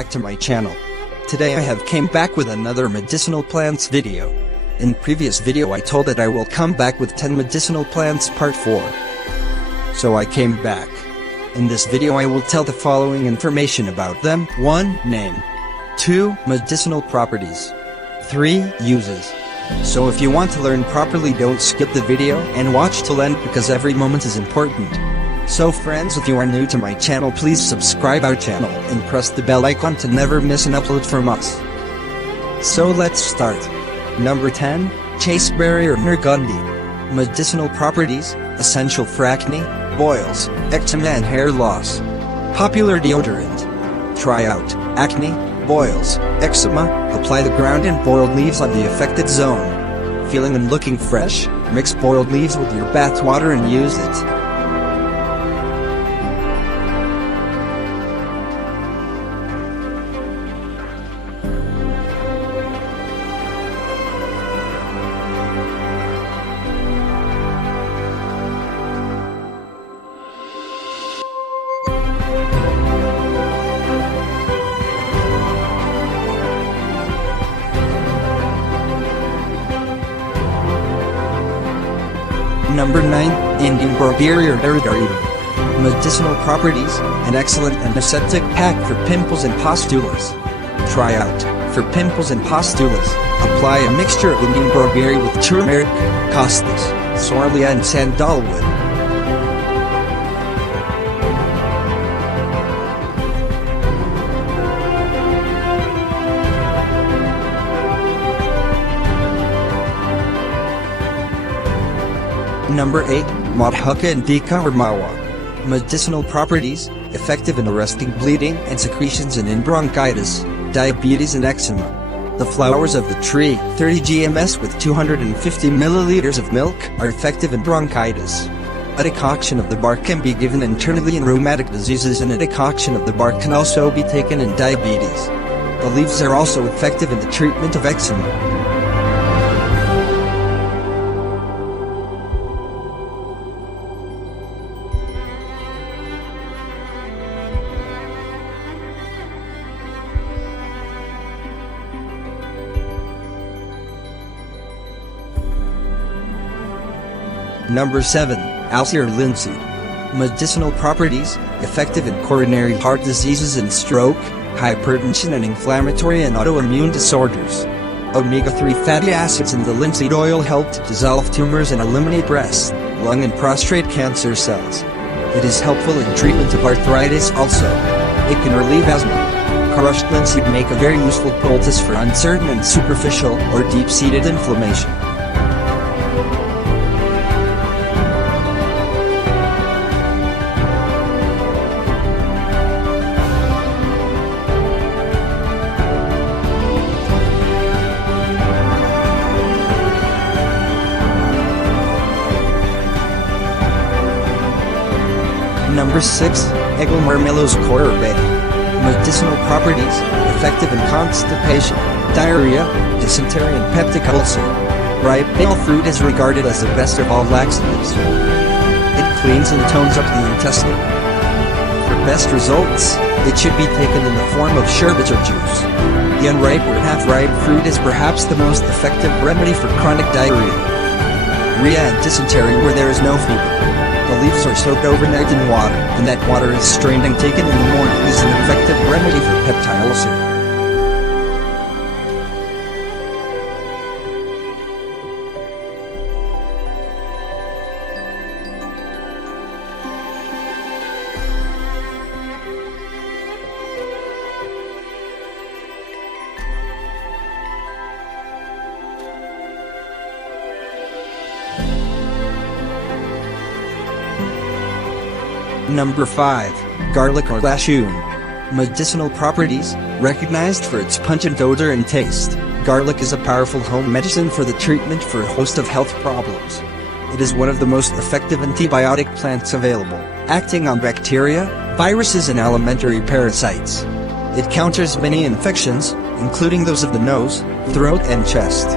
back to my channel. Today I have came back with another medicinal plants video. In previous video I told that I will come back with 10 medicinal plants part 4. So I came back. In this video I will tell the following information about them. 1. Name. 2. Medicinal properties. 3. Uses. So if you want to learn properly, don't skip the video and watch till end because every moment is important. So friends, if you are new to my channel, please subscribe our channel and press the bell icon to never miss an upload from us. So let's start. Number 10. Chasteberry or Burgundy. Medicinal properties, essential for acne, boils, eczema and hair loss. Popular deodorant. Try out acne, boils, eczema, apply the ground and boiled leaves on the affected zone. Feeling and looking fresh, mix boiled leaves with your bath water and use it. Number 9. Indian Barberry or Daridari. Medicinal properties, an excellent antiseptic pack for pimples and pustulas. Try out, for pimples and pustulas, apply a mixture of Indian Barberry with turmeric, costus, sorrel and sandalwood. Number 8. Madhuka Indica or Mawa. Medicinal properties, effective in arresting bleeding and secretions and in bronchitis, diabetes and eczema. The flowers of the tree, 30 grams with 250 milliliters of milk, are effective in bronchitis. A decoction of the bark can be given internally in rheumatic diseases, and a decoction of the bark can also be taken in diabetes. The leaves are also effective in the treatment of eczema. Number 7. Alcilindsey. Medicinal properties, effective in coronary heart diseases and stroke, hypertension and inflammatory and autoimmune disorders. Omega-3 fatty acids in the linseed oil help to dissolve tumors and eliminate breast, lung and prostate cancer cells. It is helpful in treatment of arthritis also. It can relieve asthma. Crushed linseed make a very useful poultice for uncertain and superficial or deep-seated inflammation. Number 6. Eggle Marmelos Corbe. Medicinal properties, effective in constipation, diarrhea, dysentery and peptic ulcer. Ripe pale fruit is regarded as the best of all laxatives. It cleans and tones up the intestine. For best results, it should be taken in the form of sherbet or juice. The unripe or half-ripe fruit is perhaps the most effective remedy for chronic diarrhea, and dysentery where there is no fever. The leaves are soaked overnight in water, and that water is strained and taken in the morning is an effective remedy for peptic ulcer. Number 5. Garlic or Lachune. Medicinal properties, recognized for its pungent odor and taste. Garlic is a powerful home medicine for the treatment for a host of health problems. It is one of the most effective antibiotic plants available, acting on bacteria, viruses and alimentary parasites. It counters many infections, including those of the nose, throat and chest.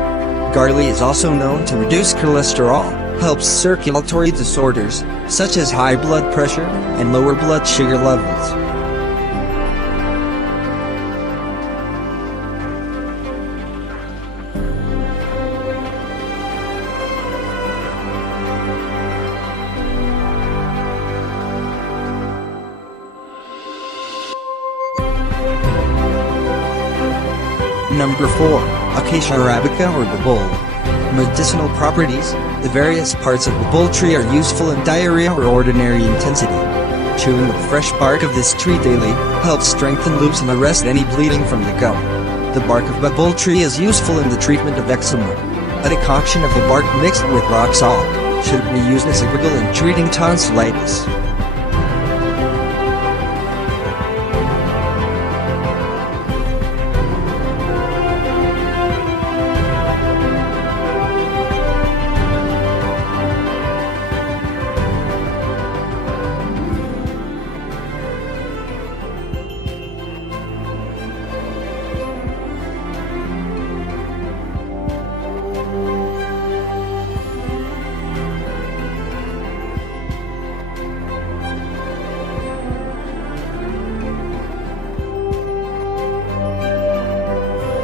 Garlic is also known to reduce cholesterol, helps circulatory disorders, such as high blood pressure, and lower blood sugar levels. Number 4. Acacia arabica or babul. Medicinal properties. The various parts of babul tree are useful in diarrhea or ordinary intensity. Chewing the fresh bark of this tree daily helps strengthen, loosen, and arrest any bleeding from the gum. The bark of babul tree is useful in the treatment of eczema. A decoction of the bark mixed with rock salt should be used as a gargle in treating tonsillitis.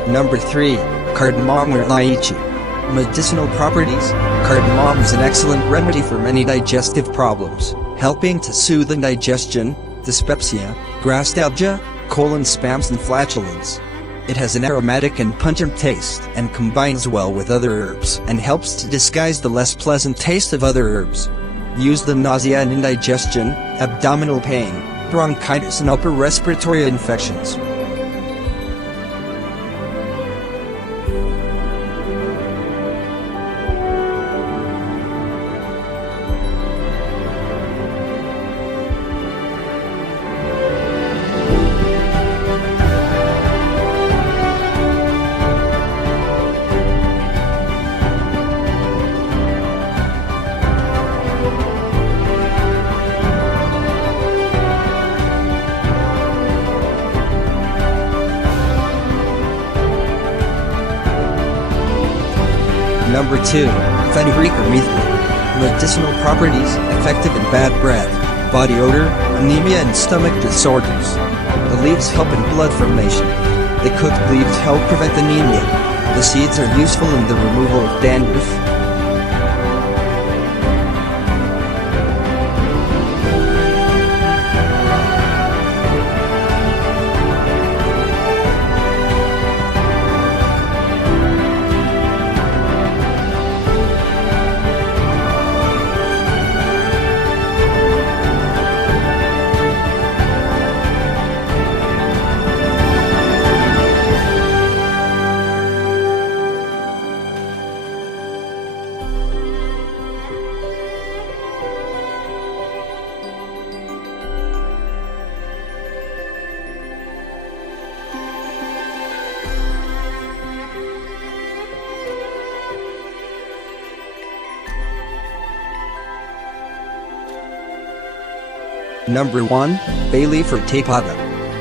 Number 3. Cardamom or lychee. Medicinal properties. Cardamom is an excellent remedy for many digestive problems, helping to soothe indigestion, dyspepsia, gastralgia, colon spasms and flatulence. It has an aromatic and pungent taste and combines well with other herbs and helps to disguise the less pleasant taste of other herbs. Used in nausea and indigestion, abdominal pain, bronchitis and upper respiratory infections. Number 2. Fenugreek or Medicinal. Medicinal properties, effective in bad breath, body odor, anemia and stomach disorders. The leaves help in blood formation. The cooked leaves help prevent anemia. The seeds are useful in the removal of dandruff. Number 1. Bay leaf or tapestry.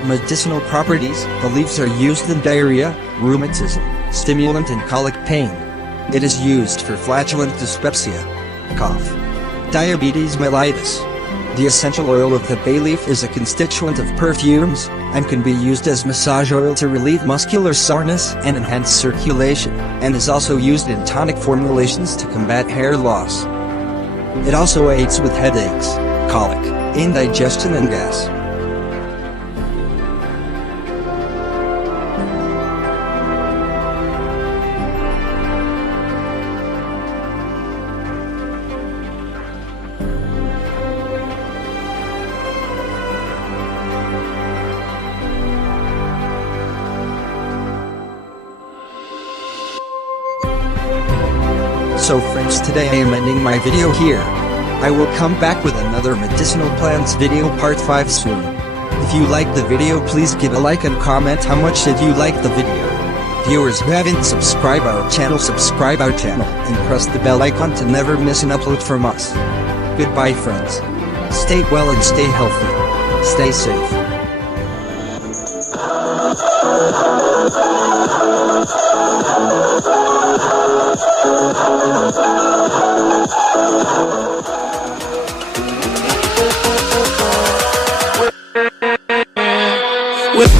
Medicinal properties, the leaves are used in diarrhea, rheumatism, stimulant and colic pain. It is used for flatulent dyspepsia, cough, diabetes mellitus. The essential oil of the bay leaf is a constituent of perfumes, and can be used as massage oil to relieve muscular soreness and enhance circulation, and is also used in tonic formulations to combat hair loss. It also aids with headaches, colic, indigestion and gas. So friends, today I am ending my video here. I will come back with another medicinal plants video part 5 soon. If you like the video, please give a like and comment how much did you like the video. Viewers who haven't subscribed our channel, subscribe our channel and press the bell icon to never miss an upload from us. Goodbye friends. Stay well and stay healthy. Stay safe. With